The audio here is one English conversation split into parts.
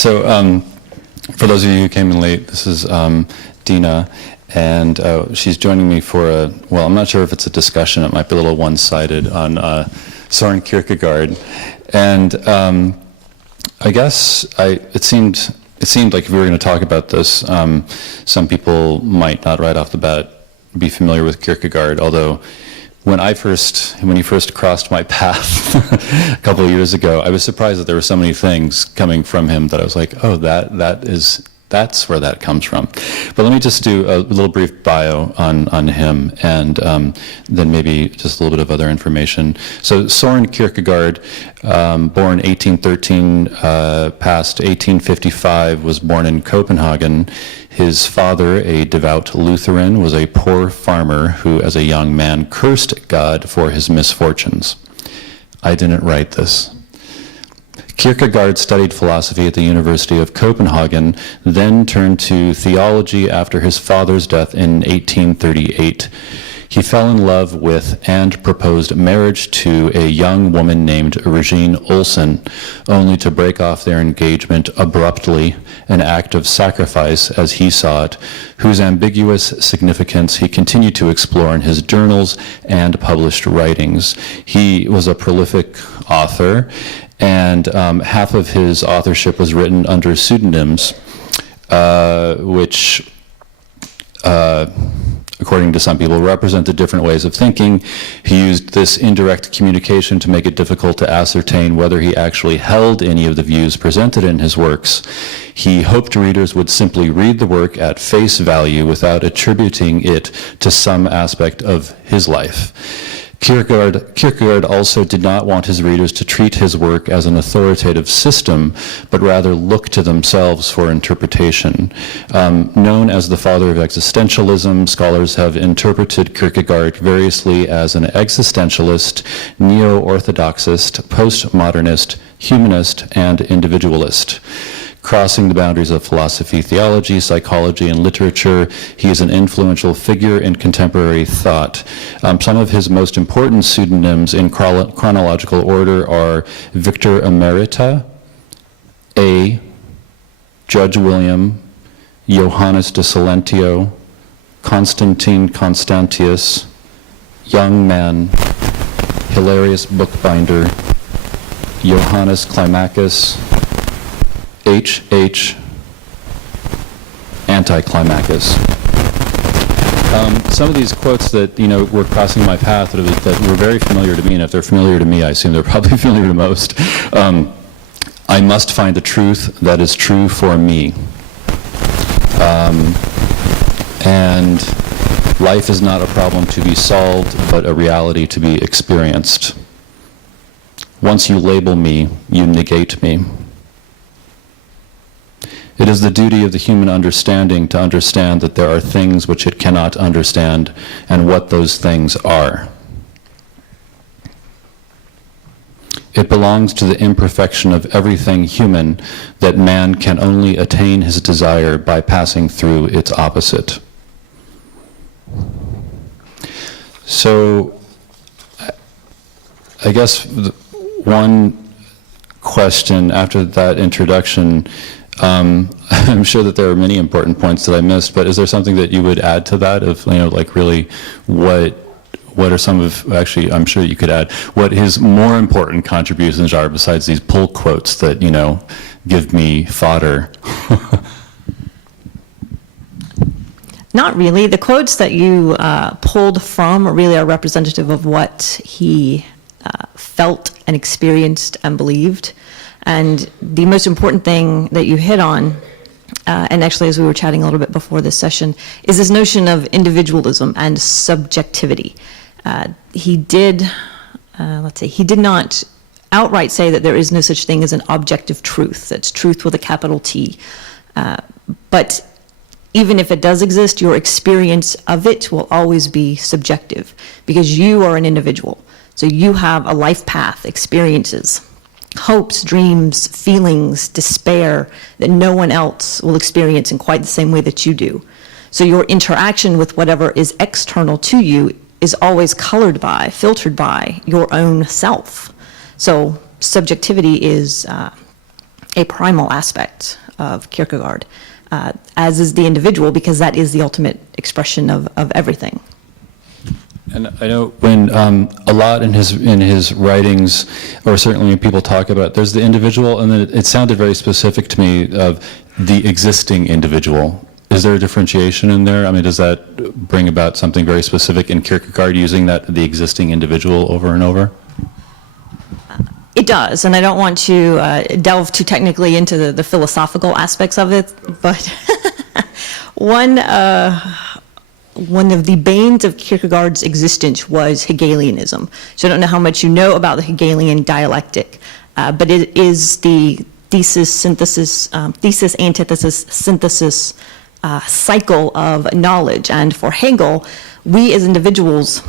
So for those of you who came in late, this is Dena, and she's joining me for a, well, I'm not sure if it's a discussion, it might be a little one-sided on Soren Kierkegaard. And I guess it seemed like if we were going to talk about this, some people might not right off the bat be familiar with Kierkegaard, although when he first crossed my path a couple of years ago, I was surprised that there were so many things coming from him that I was like, oh, that's where that comes from. But let me just do a little brief bio on him, and then maybe just a little bit of other information. So Soren Kierkegaard, born 1813, passed 1855, was born in Copenhagen. His father, a devout Lutheran, was a poor farmer who, as a young man, cursed God for his misfortunes. I didn't write this. Kierkegaard studied philosophy at the University of Copenhagen, then turned to theology after his father's death in 1838. He fell in love with and proposed marriage to a young woman named Regine Olsen, only to break off their engagement abruptly, an act of sacrifice as he saw it, whose ambiguous significance he continued to explore in his journals and published writings. He was a prolific author, and half of his authorship was written under pseudonyms, which, according to some people, represented different ways of thinking. He used this indirect communication to make it difficult to ascertain whether he actually held any of the views presented in his works. He hoped readers would simply read the work at face value without attributing it to some aspect of his life. Kierkegaard also did not want his readers to treat his work as an authoritative system, but rather look to themselves for interpretation. Known as the father of existentialism, scholars have interpreted Kierkegaard variously as an existentialist, neo-orthodoxist, postmodernist, humanist, and individualist. Crossing the boundaries of philosophy, theology, psychology, and literature, he is an influential figure in contemporary thought. Some of his most important pseudonyms in chronological order are Victor Emerita, A, Judge William, Johannes de Silentio, Constantine Constantius, Young Man, Hilarious Bookbinder, Johannes Climacus, H. Anticlimacus. Some of these quotes that were crossing my path that were very familiar to me, and if they're familiar to me, I assume they're probably familiar to most. I must find the truth that is true for me. And life is not a problem to be solved, but a reality to be experienced. Once you label me, you negate me. It is the duty of the human understanding to understand that there are things which it cannot understand, and what those things are. It belongs to the imperfection of everything human that man can only attain his desire by passing through its opposite. So, I guess one question after that introduction, I'm sure that there are many important points that I missed, but is there something that you would add to that of, like really what are some of, actually, I'm sure you could add, what his more important contributions are besides these pull quotes that, give me fodder? Not really. The quotes that you pulled from really are representative of what he felt and experienced and believed. And the most important thing that you hit on, and actually as we were chatting a little bit before this session, is this notion of individualism and subjectivity. He did not outright say that there is no such thing as an objective truth, that's truth with a capital T. But even if it does exist, your experience of it will always be subjective, because you are an individual. So you have a life path, experiences, hopes, dreams, feelings, despair that no one else will experience in quite the same way that you do. So your interaction with whatever is external to you is always colored by, filtered by your own self. So subjectivity is a primal aspect of Kierkegaard, as is the individual, because that is the ultimate expression of everything. And I know when a lot in his writings, or certainly when people talk about, there's the individual, and then it sounded very specific to me of the existing individual. Is there a differentiation in there? I mean, does that bring about something very specific in Kierkegaard, using that the existing individual over and over? It does, and I don't want to delve too technically into the philosophical aspects of it, but one of the banes of Kierkegaard's existence was Hegelianism. So I don't know how much you know about the Hegelian dialectic, but it is the thesis, antithesis, synthesis cycle of knowledge. And for Hegel, we as individuals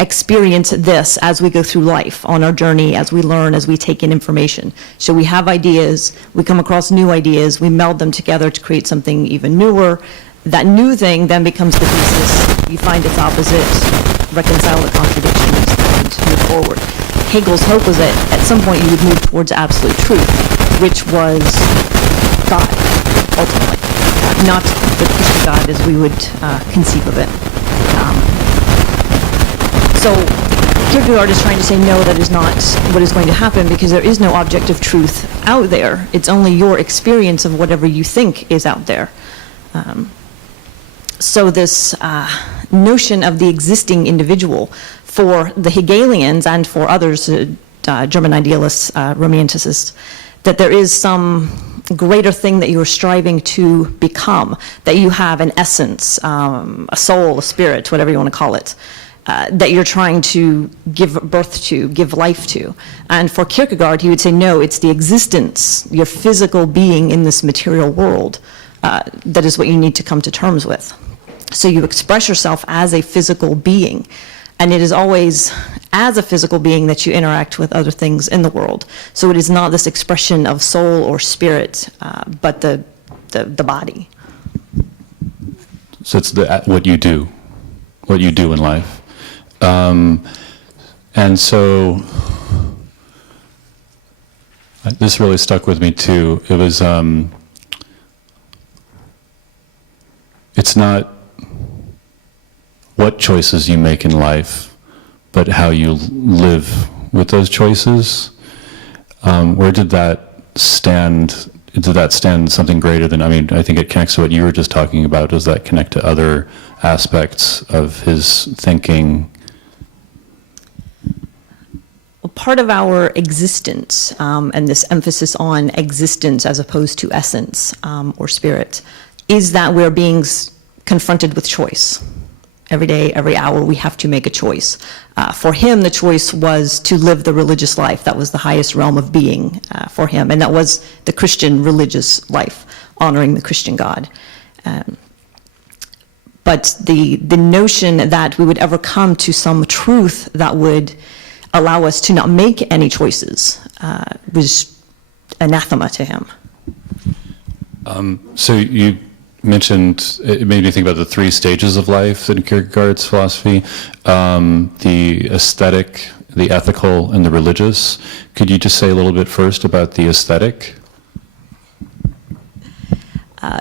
experience this as we go through life, on our journey, as we learn, as we take in information. So we have ideas, we come across new ideas, we meld them together to create something even newer. That new thing then becomes the thesis. You find its opposite, reconcile the contradictions, and move forward. Hegel's hope was that at some point you would move towards absolute truth, which was God, ultimately. Not the Christian God as we would conceive of it. So Kierkegaard is trying to say, no, that is not what is going to happen, because there is no objective truth out there. It's only your experience of whatever you think is out there. So this notion of the existing individual, for the Hegelians and for others, German idealists, romanticists, that there is some greater thing that you're striving to become, that you have an essence, a soul, a spirit, whatever you want to call it, that you're trying to give birth to, give life to. And for Kierkegaard, he would say, no, it's the existence, your physical being in this material world, that is what you need to come to terms with. So you express yourself as a physical being, and it is always as a physical being that you interact with other things in the world. So it is not this expression of soul or spirit, but the body. So it's what you do in life. And so this really stuck with me too. It was, it's not what choices you make in life, but how you live with those choices. Where did that stand? Did that stand something greater than, I mean, I think it connects to what you were just talking about. Does that connect to other aspects of his thinking? Well, part of our existence, and this emphasis on existence as opposed to essence or spirit, is that we're beings confronted with choice. Every day, every hour, we have to make a choice. For him, the choice was to live the religious life. That was the highest realm of being for him, and that was the Christian religious life, honoring the Christian God. But the notion that we would ever come to some truth that would allow us to not make any choices was anathema to him. So you mentioned, it made me think about the three stages of life in Kierkegaard's philosophy, the aesthetic, the ethical, and the religious. Could you just say a little bit first about the aesthetic?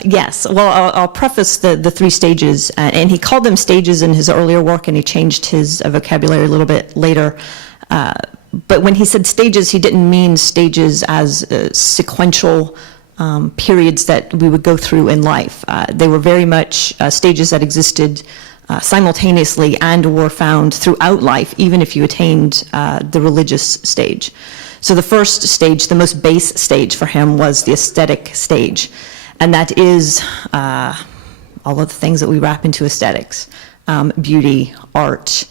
Yes. Well, I'll preface the three stages, and he called them stages in his earlier work, and he changed his vocabulary a little bit later. But when he said stages, he didn't mean stages as sequential periods that we would go through in life. They were very much stages that existed simultaneously and were found throughout life, even if you attained the religious stage. So the first stage, the most base stage for him, was the aesthetic stage. And that is all of the things that we wrap into aesthetics: beauty, art,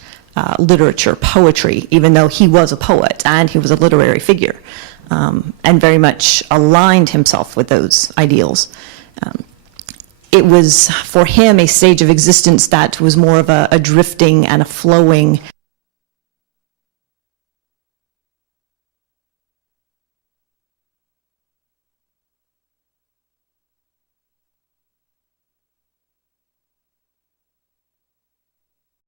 literature, poetry, even though he was a poet and he was a literary figure, and very much aligned himself with those ideals. It was, for him, a stage of existence that was more of a drifting and a flowing